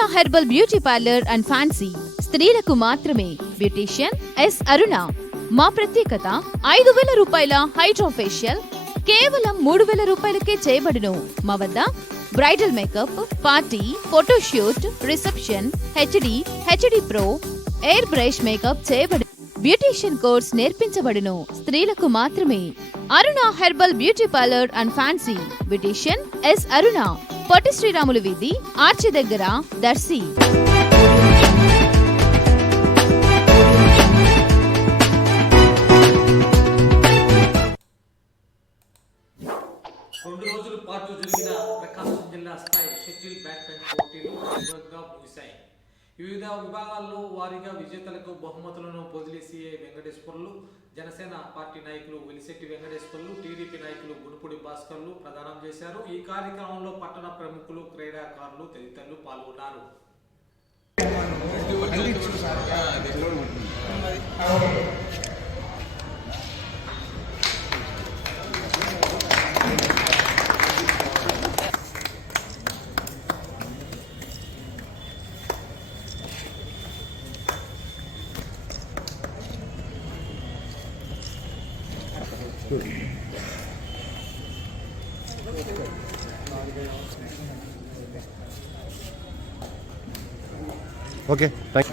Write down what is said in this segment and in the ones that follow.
Aruna herbal beauty parlour and fancy స్త్రీలకు మాత్రమే. Beautician S అరుణ మా ప్రత్యేకత ఐదు వేల రూపాయల హైడ్రో ఫేషియల్ కేవలం మూడు వేల రూపాయలకే చేయబడును. మా వద్ద bridal makeup party photoshoot reception HD HD pro air brush makeup చేయబడు beautician course నేర్పించబడును. స్త్రీలకు మాత్రమే. Aruna herbal beauty parlour and fancy beautician S Aruna Potti Sriramulu వీధి ఆర్చి దగ్గర దర్శి. రెండు రోజుల పాటు జరిగిన ప్రకాశం జిల్లా స్థాయి షటిల్ బ్యాడ్మింటన్ పోటీలు విజయవంతంగా ముగిశాయి. వివిధ విభాగాల్లో వారిగా విజేతలకు బహుమతులను పొదిలి వెంకటేశ్వర్లు జనసేన పార్టీ నాయకులు వెలిశెట్టి వెంకటేశ్వర్లు టీడీపీ నాయకులు గునుపుడి భాస్కర్లు ప్రదానం చేశారు. ఈ కార్యక్రమంలో పట్టణ ప్రముఖులు క్రీడాకారులు తదితరులు పాల్గొన్నారు. ఓకే థ్యాంక్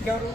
చేసుకోవడానికి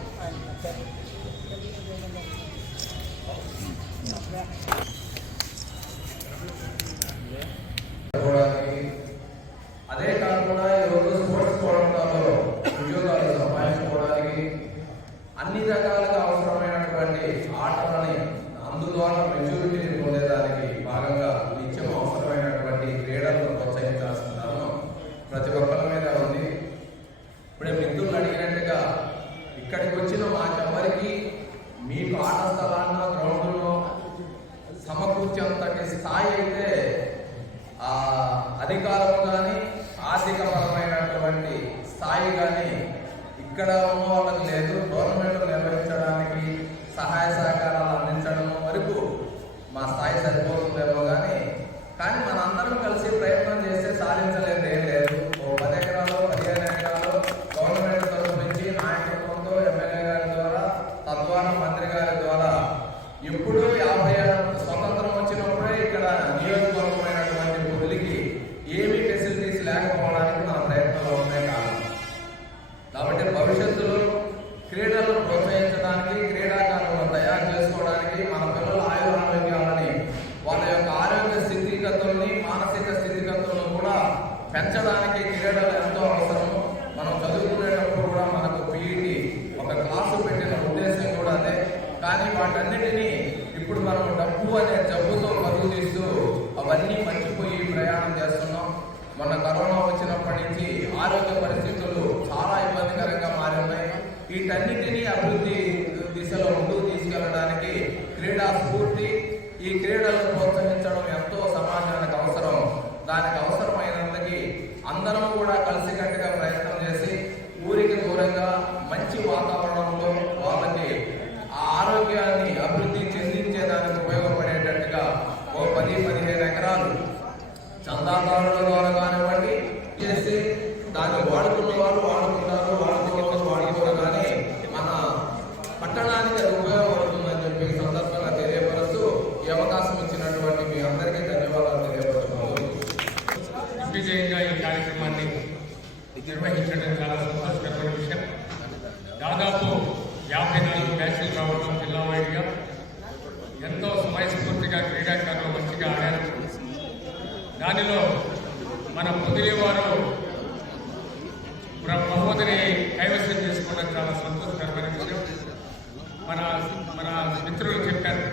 కానీ మనందరం కలిసి ప్రయత్నం చేస్తే సాధించలేదు ఏం లేదు ఓ పది ఎకరాలు పదిహేను ఎకరాలు గవర్నమెంట్ తరఫు నుంచి నాయకత్వంతో ఎమ్మెల్యే గారి ద్వారా తద్వారా మంత్రి గారి ద్వారా ఎప్పుడు యాభై ఏళ్ళ స్వతంత్రం వచ్చినప్పుడే ఇక్కడ నియోజకవర్గమైనటువంటి బుద్ధులకి ఏమీ ఫెసిలిటీస్ లేకపోవడానికి మన ప్రయత్నంలో ఉన్నాయి కారణం కాబట్టి భవిష్యత్తులో క్రీడలను ప్రోత్సహించడానికి క్రీడాకారులను తయారు చేసుకోవడానికి మన పిల్లల ఆయుర ఆరోగ్యాలని వాళ్ళ యొక్క ఆరోగ్య స్థితిగతుల్ని మానసిక స్థితిగతులను కూడా పెంచడానికి క్రీడలు ఎంతో అవసరము మనం చదువుకునేటప్పుడు కూడా మనకు పీఈటీ ఒక క్లాసు పెట్టిన ఉద్దేశం కూడా అదే కానీ వాటన్నిటినీ ఇప్పుడు మనం డబ్బు అనే జబ్బుతో పరుగు తీస్తూ అవన్నీ మర్చిపోయి ప్రయాణం చేస్తున్నాం. మొన్న కరోనా వచ్చినప్పటి నుంచి ఆరోగ్య పరిస్థితులు చాలా ఇబ్బందికరంగా మారి ఉన్నాయి వీటన్నిటినీ అభివృద్ధి దిశలో ముందుకు తీసుకెళ్ళడానికి క్రీడా స్ఫూర్తి ఈ క్రీడలను ప్రోత్సహించడం ఎంతో సమాజానికి అవసరం. దానికి అవసరమైనంతకి అందరం కూడా కలిసికట్టుగా ప్రయత్నం చేసి ఊరికి దూరంగా మంచి వాతావరణం వాళ్ళకి ఆ ఆరోగ్యాన్ని అభివృద్ధి చెందించేదానికి ఉపయోగపడేటట్టుగా ఓ పది పదిహేను ఎకరాలు చందాదారుల ద్వారా కానివ్వండి చేసి దాన్ని వాడుకున్న వాళ్ళు వాడుకుంటారు వాడుకున్న వాడుకోరు కానీ మన పట్టణానికి ఉపయోగపడుతుందని చెప్పి సందర్భంగా తెలియపరుస్తూ ఈ అవకాశం ఇచ్చినటువంటి మీ అందరికీ ధన్యవాదాలు తెలియపరుస్తున్నాను. విజయంగా ఈ కార్యక్రమాన్ని నిర్వహించడం చాలా సంతోషకరమైన విషయం. దాదాపు యాభై నాలుగు బ్యాచ్లు రావడం జిల్లా వైడ్గా తెలియవారు పొదిలి వారు మన బహుమతిని కైవసం చేసుకోవడం చాలా సంతోషకరమైన విషయం మన మన మిత్రులు చెప్పారు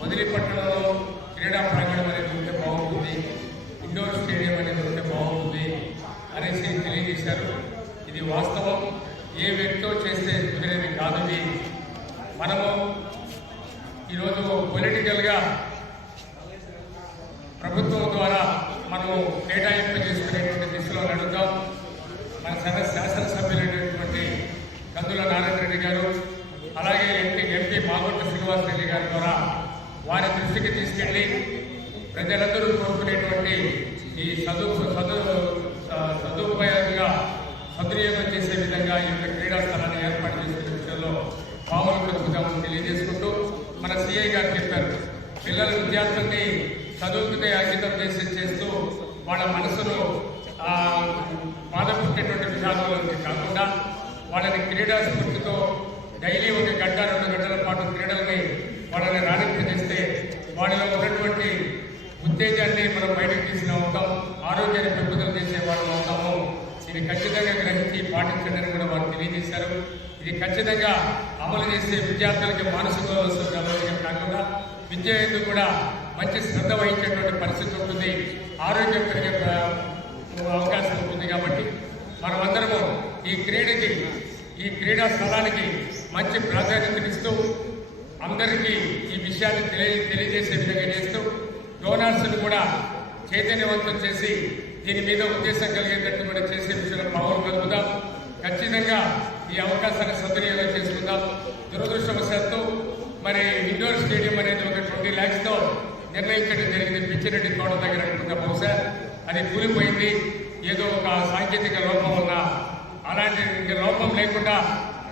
పొదిలి పట్టణంలో క్రీడా ప్రాంగణం అనేది ఉంటే బాగుంటుంది ఇండోర్ స్టేడియం అనేది ఉంటే బాగుంటుంది అనేసి తెలియజేశారు ఇది వాస్తవం ఏ వ్యక్తితో చేస్తే కుదిరేది కాదు ఇది మనము ఈరోజు పొలిటికల్గా ప్రభుత్వం ద్వారా మనము కేటాయింపు చేసుకునేటువంటి దిశలో నడుద్దాం మన సన రెడ్డి గారు అలాగే ఎంపీ ఎంపీ మాగుంట శ్రీనివాస్ రెడ్డి గారి ద్వారా వారి దృష్టికి తీసుకెళ్ళి ప్రజలందరూ కోరుకునేటువంటి ఈ చదువు చదువు సదుపాయంగా సద్వినియోగం చేసే విధంగా ఈ యొక్క క్రీడా స్థలాన్ని ఏర్పాటు చేసే విషయంలో పావులు కలుపుతామని తెలియజేసుకుంటూ మన సిఐ గారు చెప్పారు. పిల్లల విద్యార్థుల్ని చదువుకునే అంకితం చేసి చేస్తూ వాళ్ళ మనసును బాధపడేటువంటి బాధ కాకుండా వాళ్ళని క్రీడా స్ఫూర్తితో డైలీ ఒక గంట రెండు గంటల పాటు క్రీడల్ని వాళ్ళని రాణింపజేస్తే వాళ్ళలో ఉన్నటువంటి ఉత్తేజాన్ని మనం బయటకు తీసిన అవుతాం ఆరోగ్యాన్ని పెంపుదల చేసే వాళ్ళు అవుతాము. ఇది ఖచ్చితంగా గ్రహించి పాటించండి కూడా వారు తెలియజేశారు. ఇది ఖచ్చితంగా అమలు చేసే విద్యార్థులకి మానసిక వ్యవస్థ కాకుండా విద్య ఎందు కూడా మంచి శ్రద్ధ వహించేటువంటి పరిస్థితి ఉంటుంది. ఆరోగ్యం పెరిగే ప్ర- అవకాశం ఉంటుంది కాబట్టి మనమందరము ఈ క్రీడకి ఈ క్రీడా స్థలానికి మంచి ప్రాధాన్యతనిస్తూ అందరికీ ఈ విషయాన్ని తెలియ తెలియజేసే విధంగా చేస్తూ డోనర్స్ను కూడా చైతన్యవంతం చేసి దీని మీద ఉద్దేశం కలిగేటట్టు కూడా చేసే విషయంలో పవర్ కలుగుదాం. ఖచ్చితంగా ఈ అవకాశాన్ని సద్వినియోగం చేసుకుందాం. దురదృష్టవశాత్తు మరి ఇండోర్ స్టేడియం అనేది ఒక ట్వంటీ ల్యాక్స్తో నిర్ణయించడం జరిగింది. పిచ్చిరెడ్డి తోట దగ్గర అనుకుంటా బహుశా. అది కూలిపోయింది. ఏదో ఒక సాంకేతిక లోపం ఉన్న అలాంటి లోపం లేకుండా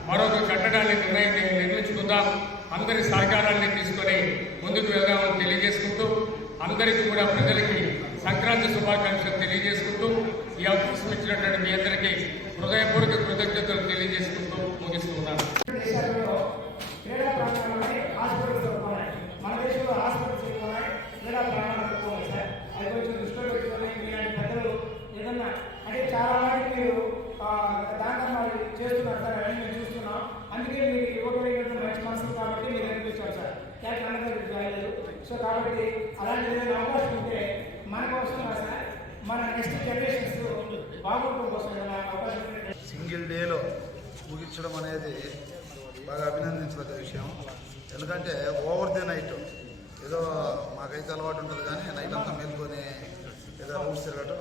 మరొక కట్టడాన్ని నిర్ణయం నిర్మించుకుందాం. అందరి సహకారాన్ని తీసుకొని ముందుకు వెళ్దామని తెలియజేసుకుంటూ అందరికీ కూడా ప్రజలకి సంక్రాంతి శుభాకాంక్షలు తెలియజేసుకుంటూ ఈ అవకాశం ఇచ్చినటువంటి మీ అందరికీ హృదయపూర్వక కృతజ్ఞతలు తెలియజేసుకుంటూ ముగిస్తున్నాను దేశాలలో క్రీడా ప్రాంగణంలోనే హాస్పిటల్స్ ఉన్నాయి మన దేశంలో హాస్పిటల్స్ ఏమి ఉన్నాయి క్రీడా ప్రాంగణాలు తక్కువ ఉన్నాయి సార్ అది కొంచెం దృష్టిలో పెట్టుకొని మీలాంటి పెద్దలు ఏదన్నా అంటే చాలా వాటికి మీరు ఆ, దాంట్లో మరి చేస్తున్నారు సార్ అవన్నీ మేము చూస్తున్నాం అందుకే మీరు ఇవ్వగలిగిన మంచి మనసులు కాబట్టి మీరు అనిపించారు సార్ క్యాట్ అన్నగారు రాయలేదు సో కాబట్టి అలాంటి ఏదైనా అవకాశం ఉంటే మనకు కోసం సార్? మన నెక్స్ట్ జనరేషన్స్ బాగుంటుంది కోసం అవకాశం సింగిల్ డేలో ముగించడం అనేది బాగా అభినందించదగ్గ విషయం. ఎందుకంటే ఓవర్ ది నైట్ ఏదో మాకైతే అలవాటు ఉంటుంది కానీ నైట్ అంతా మేల్కొని ఏదో రూట్స్ తిరగటం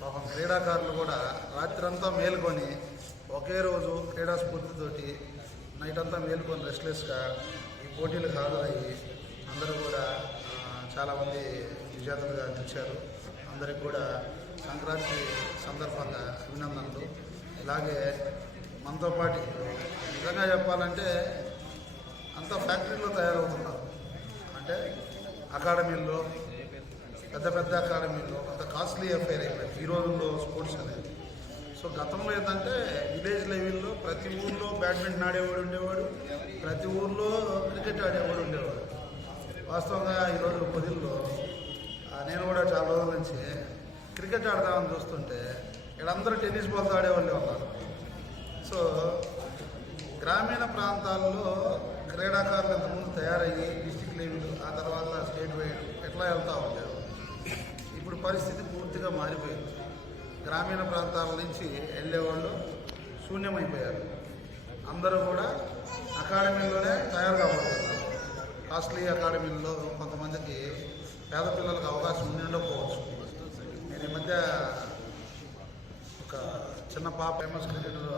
పాపం క్రీడాకారులు కూడా రాత్రంతా మేల్కొని ఒకే రోజు క్రీడా స్ఫూర్తితోటి నైట్ అంతా మేల్కొని రెస్ట్లెస్గా ఈ పోటీలకు హాజరయ్యి చాలామంది విజేతలుగా నిలిచారు. అందరికి కూడా సంక్రాంతి సందర్భంగా అభినందనలు. ఇలాగే మనతో పాటు నిజంగా చెప్పాలంటే అంతా ఫ్యాక్టరీలో తయారవుతున్నారు. అంటే అకాడమీల్లో పెద్ద పెద్ద అకాడమీల్లో అంత కాస్ట్లీ అఫైర్ అయిపోయింది. ఈ రోజుల్లో స్పోర్ట్స్ అనేది. సో గతంలో ఏంటంటే విలేజ్ లెవెల్లో ప్రతి ఊర్లో బ్యాడ్మింటన్ ఆడేవాడు ఉండేవాడు ప్రతి ఊర్లో క్రికెట్ ఆడేవాడు ఉండేవాడు. వాస్తవంగా ఈరోజు పొదిల్లో నేను కూడా చాలా రోజుల నుంచి క్రికెట్ ఆడదామని చూస్తుంటే ఇక్కడ టెన్నిస్ బాల్తో ఆడేవాళ్ళే ఉన్నారు. సో గ్రామీణ ప్రాంతాల్లో క్రీడాకారులు ఇంతకుముందు తయారయ్యి డిస్టిక్ లెవెల్ ఆ తర్వాత స్టేట్ వైడ్ ఎట్లా వెళ్తూ ఉంటారు ఇప్పుడు పరిస్థితి పూర్తిగా మారిపోయింది. గ్రామీణ ప్రాంతాల నుంచి వెళ్ళేవాళ్ళు శూన్యమైపోయారు. అందరూ కూడా అకాడమీలోనే తయారు కాబడుతున్నారు కాస్ట్లీ అకాడమీల్లో కొంతమందికి పేద పిల్లలకు అవకాశం ఉండకపోవచ్చు. నేను ఈ మధ్య ఒక చిన్న పాప ఫేమస్ క్రికెటర్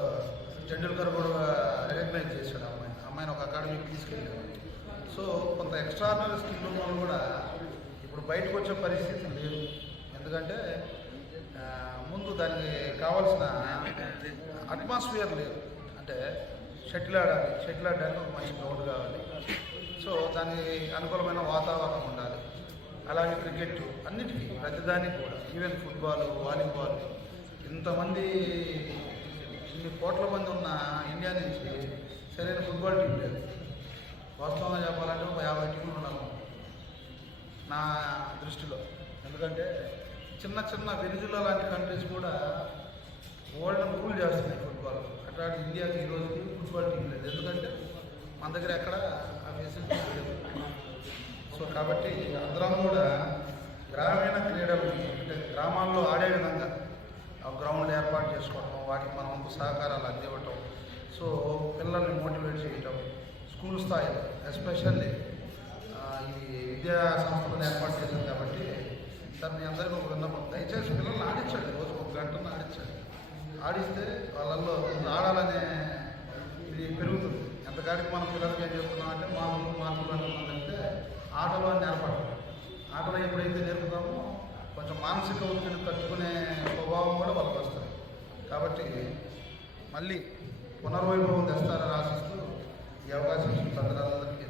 టెండూల్కర్ కూడా రికగ్నైజ్ చేశాడు. ఆ అమ్మాయి అమ్మాయిని ఒక అకాడమీకి తీసుకెళ్ళాడు. సో కొంత ఎక్స్ట్రాడినరీ స్కిల్ ఉన్న వాళ్ళు కూడా ఇప్పుడు బయటకు వచ్చే పరిస్థితి లేదు. ఎందుకంటే ముందు దానికి కావాల్సిన అట్మాస్ఫియర్ లేదు. అంటే షటిల్ ఆడాలి షటిల్ ఆడడానికి ఒక మంచి గ్రౌండ్ కావాలి. సో దానికి అనుకూలమైన వాతావరణం ఉండాలి. అలాగే క్రికెట్ అన్నిటికీ ప్రతిదానికి కూడా. ఈవెన్ ఫుట్బాల్ వాలీబాల్ ఇంతమంది ఇన్ని కోట్ల మంది ఉన్న ఇండియా నుంచి సరైన ఫుట్బాల్ టీం లేదు. వాస్తవంగా చెప్పాలంటే ఒక యాభై టీంలు ఉన్నాము నా దృష్టిలో. ఎందుకంటే చిన్న చిన్న వెనిజులా లాంటి కంట్రీస్ కూడా వరల్డ్ రూల్ చేస్తున్నాయి ఫుట్బాల్. అట్లాంటి ఇండియాకి ఈ ఫుట్బాల్ టీం లేదు. ఎందుకంటే మన దగ్గర ఎక్కడ సో కాబట్టి అందరం కూడా గ్రామీణ క్రీడలు అంటే గ్రామాల్లో ఆడే విధంగా ఆ గ్రౌండ్ ఏర్పాటు చేసుకోవడం వాటికి మనం వంతు సహకారాలు అందివ్వటం సో పిల్లల్ని మోటివేట్ చేయటం స్కూల్ స్థాయిలో ఎస్పెషల్లీ ఈ విద్యా సంస్థలను ఏర్పాటు చేశాం కాబట్టి సార్ మీ అందరికీ ఒక విన్నపం. దయచేసి పిల్లల్ని ఆడించండి రోజు ఒక గంటను ఆడించండి. ఆడిస్తే వాళ్ళల్లో ఆడాలనే ఇది పెరుగుతుంది. అంతకాడికి మనం పిల్లలకి ఏం చెప్తున్నాం అంటే మార్కులు అంటున్నామంటే ఆటలు అని నేర్పడం ఆటలు ఎప్పుడైతే నేర్పుతామో కొంచెం మానసిక ఒత్తిడి తట్టుకునే స్వభావం కూడా వాళ్ళకి వస్తుంది. కాబట్టి మళ్ళీ పునర్వైభవం తెస్తారని ఆశిస్తూ ఈ అవకాశం ఇచ్చిన పెద్దలందరికీ